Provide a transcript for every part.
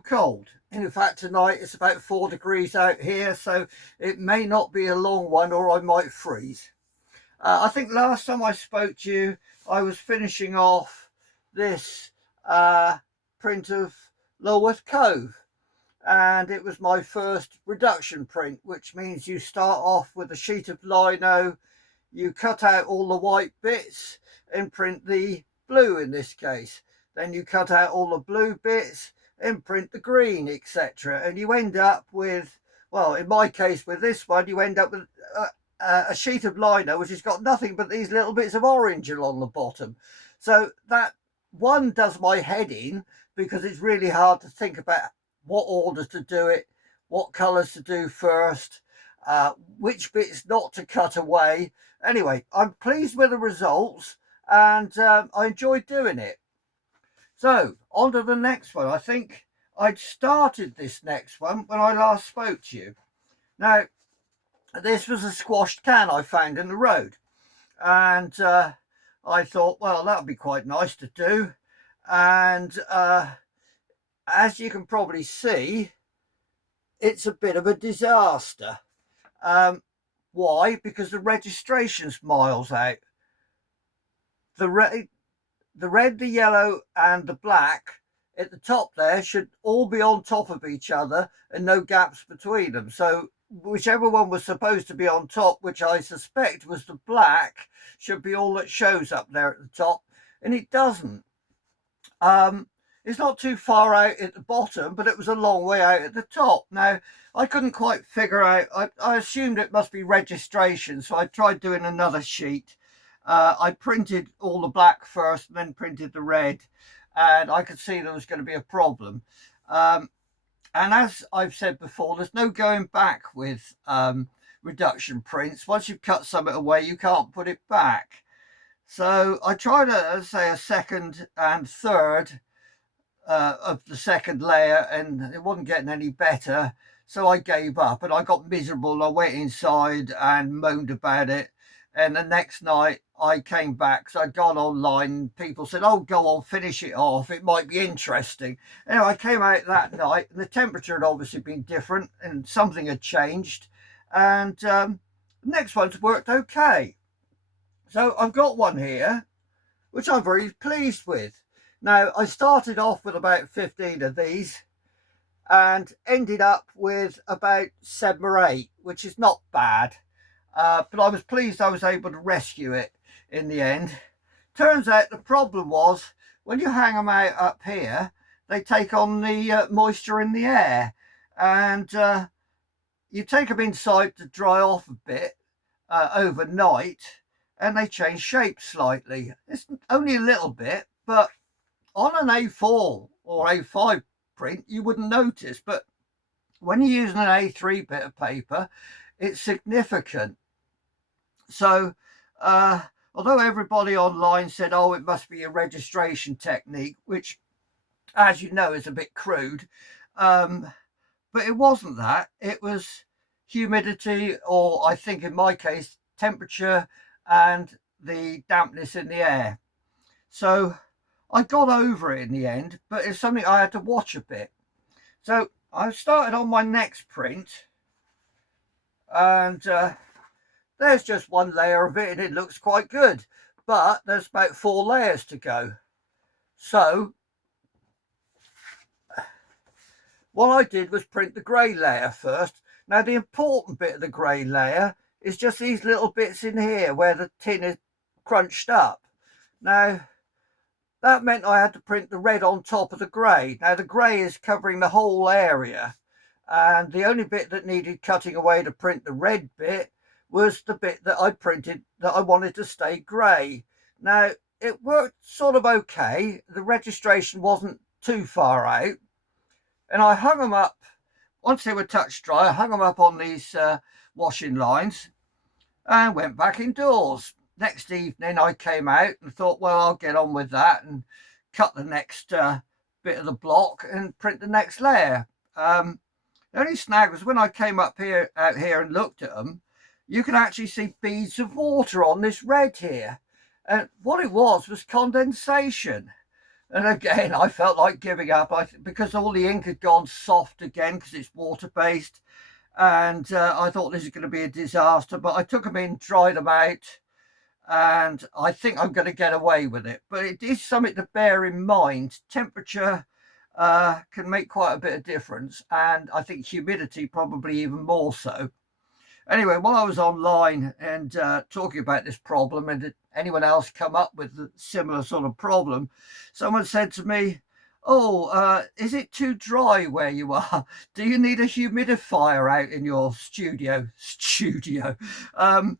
too cold. And in fact, tonight it's about 4 degrees out here, so it may not be a long one, or I might freeze. I think last time I spoke to you, I was finishing off this print of Lulworth Cove, and it was my first reduction print, which means you start off with a sheet of lino, you cut out all the white bits and print the blue in this case. Then you cut out all the blue bits and print the green, etc. And you end up with, well, in my case with this one, you end up with a sheet of lino which has got nothing but these little bits of orange along the bottom. So that one does my head in, because it's really hard to think about what order to do it, what colours to do first, which bits not to cut away. Anyway, I'm pleased with the results, and I enjoyed doing it. So on to the next one. I think I'd started this next one when I last spoke to you. Now, this was a squashed can I found in the road, and I thought, well, that would be quite nice to do. And as you can probably see, it's a bit of a disaster. Why? Because the registration's miles out. The red, the yellow and the black at the top there should all be on top of each other and no gaps between them. So whichever one was supposed to be on top, which I suspect was the black, should be all that shows up there at the top, and it doesn't. It's not too far out at the bottom, but it was a long way out at the top. Now, I couldn't quite figure out, I assumed it must be registration, so I tried doing another sheet. I printed all the black first and then printed the red, and I could see there was going to be a problem. And as I've said before, there's no going back with reduction prints. Once you've cut something away, you can't put it back. So I tried, say, a second and third of the second layer, and it wasn't getting any better. So I gave up, and I got miserable. I went inside and moaned about it. And the next night I came back, because I'd gone online, and people said, oh, go on, finish it off, it might be interesting. Anyway, I came out that night, and the temperature had obviously been different, and something had changed, and the next one's worked okay. So I've got one here, which I'm very pleased with. Now, I started off with about 15 of these and ended up with about 7 or 8, which is not bad. But I was pleased I was able to rescue it in the end. Turns out the problem was, when you hang them out up here, they take on the moisture in the air, and you take them inside to dry off a bit overnight, and they change shape slightly. It's only a little bit, but on an A4 or A5 print you wouldn't notice, but when you're using an A3 bit of paper, it's significant. So although everybody online said, oh, it must be a registration technique, which, as you know, is a bit crude, but it wasn't that. It was humidity, or I think in my case, temperature and the dampness in the air. So I got over it in the end, but it's something I had to watch a bit. So I started on my next print, and there's just one layer of it, and it looks quite good, but there's about 4 layers to go. So what I did was print the grey layer first. Now, the important bit of the grey layer is just these little bits in here where the tin is crunched up. Now, that meant I had to print the red on top of the grey. Now, the grey is covering the whole area, and the only bit that needed cutting away to print the red bit was the bit that I printed that I wanted to stay grey. Now, it worked sort of okay. The registration wasn't too far out, and I hung them up. Once they were touch dry, I hung them up on these washing lines and went back indoors. Next evening I came out and thought, well, I'll get on with that and cut the next bit of the block and print the next layer. The only snag was when I came out here and looked at them, you can actually see beads of water on this red here. And what it was condensation. And again, I felt like giving up because all the ink had gone soft again because it's water-based. And I thought this is going to be a disaster, but I took them in, dried them out, and I think I'm going to get away with it. But it is something to bear in mind. Temperature can make quite a bit of difference, and I think humidity probably even more so. Anyway, while I was online and talking about this problem, and did anyone else come up with a similar sort of problem, someone said to me, "Oh, is it too dry where you are? Do you need a humidifier out in your studio?" Studio. Um,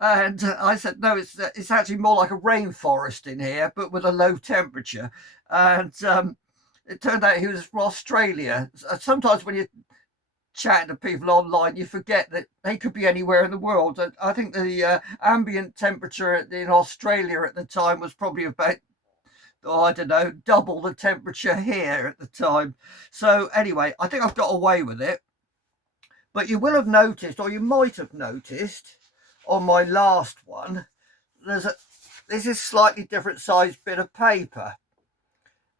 and I said, "No, it's actually more like a rainforest in here, but with a low temperature." And it turned out he was from Australia. Sometimes when you chatting to people online, you forget that they could be anywhere in the world. I think the ambient temperature in Australia at the time was probably about, oh, I don't know, double the temperature here at the time. So anyway, I think I've got away with it. But you will have noticed, or you might have noticed, on my last one, this is slightly different sized bit of paper.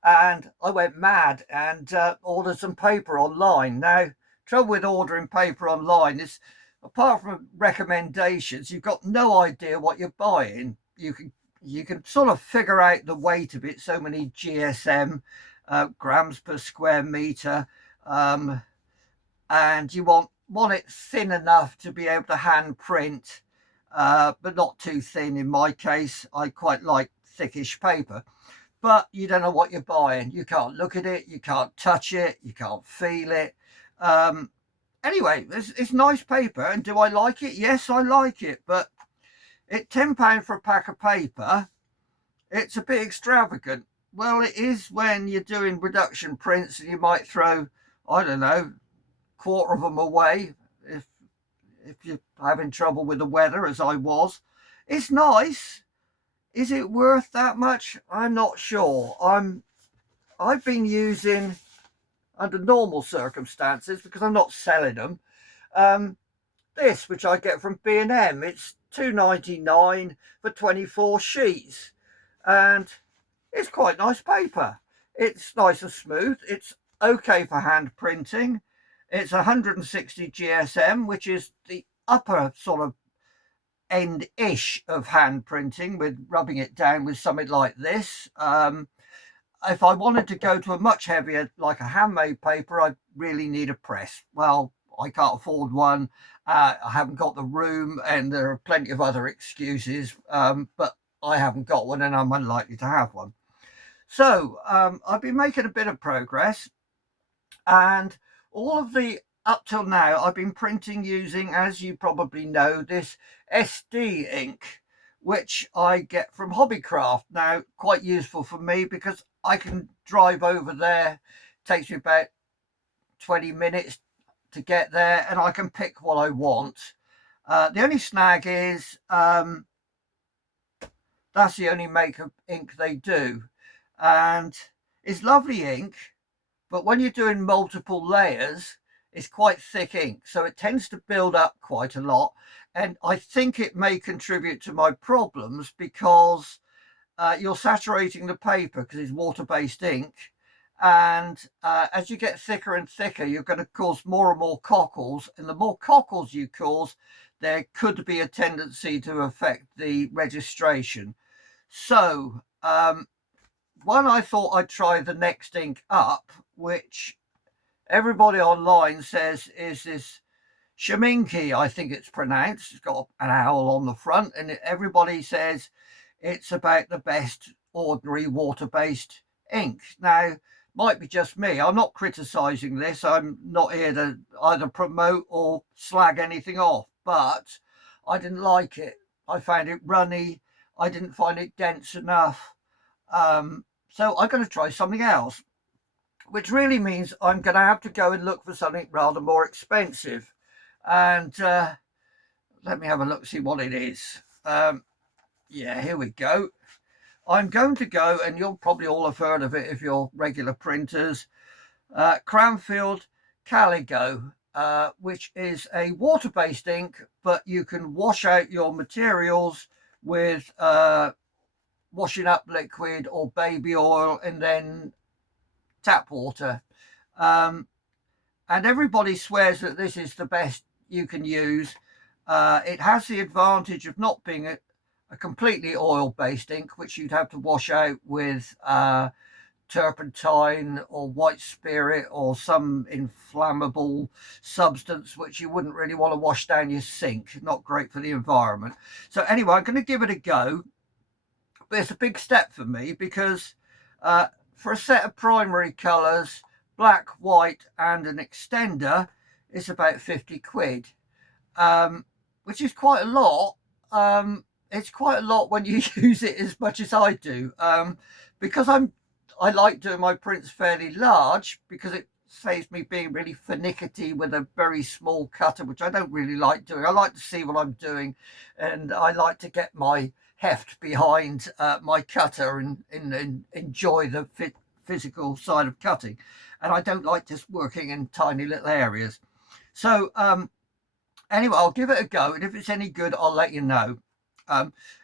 And I went mad and ordered some paper online. Now, trouble with ordering paper online is, apart from recommendations, you've got no idea what you're buying. You can sort of figure out the weight of it, so many GSM, grams per square meter, and you want it thin enough to be able to hand print, but not too thin. In my case, I quite like thickish paper. But you don't know what you're buying. You can't look at it, you can't touch it, you can't feel it. Anyway, it's nice paper, and do I like it? Yes, I like it, but at £10 for a pack of paper, it's a bit extravagant. Well, it is when you're doing reduction prints and you might throw, I don't know, quarter of them away if you're having trouble with the weather, as I was. It's nice. Is it worth that much? I'm not sure. I've been using, under normal circumstances, because I'm not selling them, this, which I get from B&M. It's £2.99 for 24 sheets, and it's quite nice paper. It's nice and smooth. It's okay for hand printing. It's 160 GSM, which is the upper sort of end-ish of hand printing, with rubbing it down with something like this. If I wanted to go to a much heavier, like a handmade paper, I'd really need a press. Well, I can't afford one. I haven't got the room, and there are plenty of other excuses, but I haven't got one, and I'm unlikely to have one. So I've been making a bit of progress, and all of the up till now I've been printing using, as you probably know, this SD ink, which I get from Hobbycraft. Now, quite useful for me because I can drive over there. It takes me about 20 minutes to get there, and I can pick what I want. The only snag is that's the only make of ink they do, and it's lovely ink, but when you're doing multiple layers, it's quite thick ink, so it tends to build up quite a lot. And I think it may contribute to my problems because you're saturating the paper because it's water-based ink. And as you get thicker and thicker, you're going to cause more and more cockles. And the more cockles you cause, there could be a tendency to affect the registration. So one, I thought I'd try the next ink up, which everybody online says is this Shaminki, I think it's pronounced. It's got an owl on the front, and everybody says it's about the best ordinary water-based ink. Now, might be just me. I'm not criticising this. I'm not here to either promote or slag anything off, but I didn't like it. I found it runny. I didn't find it dense enough. So I'm going to try something else, which really means I'm going to have to go and look for something rather more expensive. And let me have a look, see what it is. Yeah, here we go. I'm going to go, and you'll probably all have heard of it if you're regular printers, Cranfield Caligo, which is a water-based ink, but you can wash out your materials with washing up liquid or baby oil and then tap water. Um, and everybody swears that this is the best you can use. It has the advantage of not being a completely oil-based ink, which you'd have to wash out with turpentine or white spirit or some inflammable substance which you wouldn't really want to wash down your sink. Not great for the environment. So anyway, I'm going to give it a go, but it's a big step for me because for a set of primary colours, black, white and an extender, it's about 50 quid, which is quite a lot. It's quite a lot when you use it as much as I do, because I like doing my prints fairly large because it saves me being really finicky with a very small cutter, which I don't really like doing. I like to see what I'm doing, and I like to get my heft behind my cutter and enjoy the physical side of cutting. And I don't like just working in tiny little areas. So anyway, I'll give it a go, and if it's any good, I'll let you know.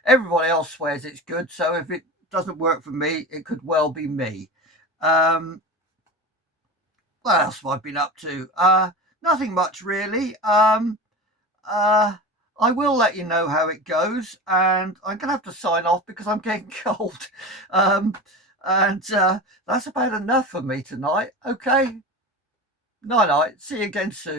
Everybody else swears it's good, so if it doesn't work for me, it could well be me. What else have I been up to? Nothing much really. I will let you know how it goes, and I'm gonna have to sign off because I'm getting cold. And that's about enough for me tonight. Okay, night night. See you again soon.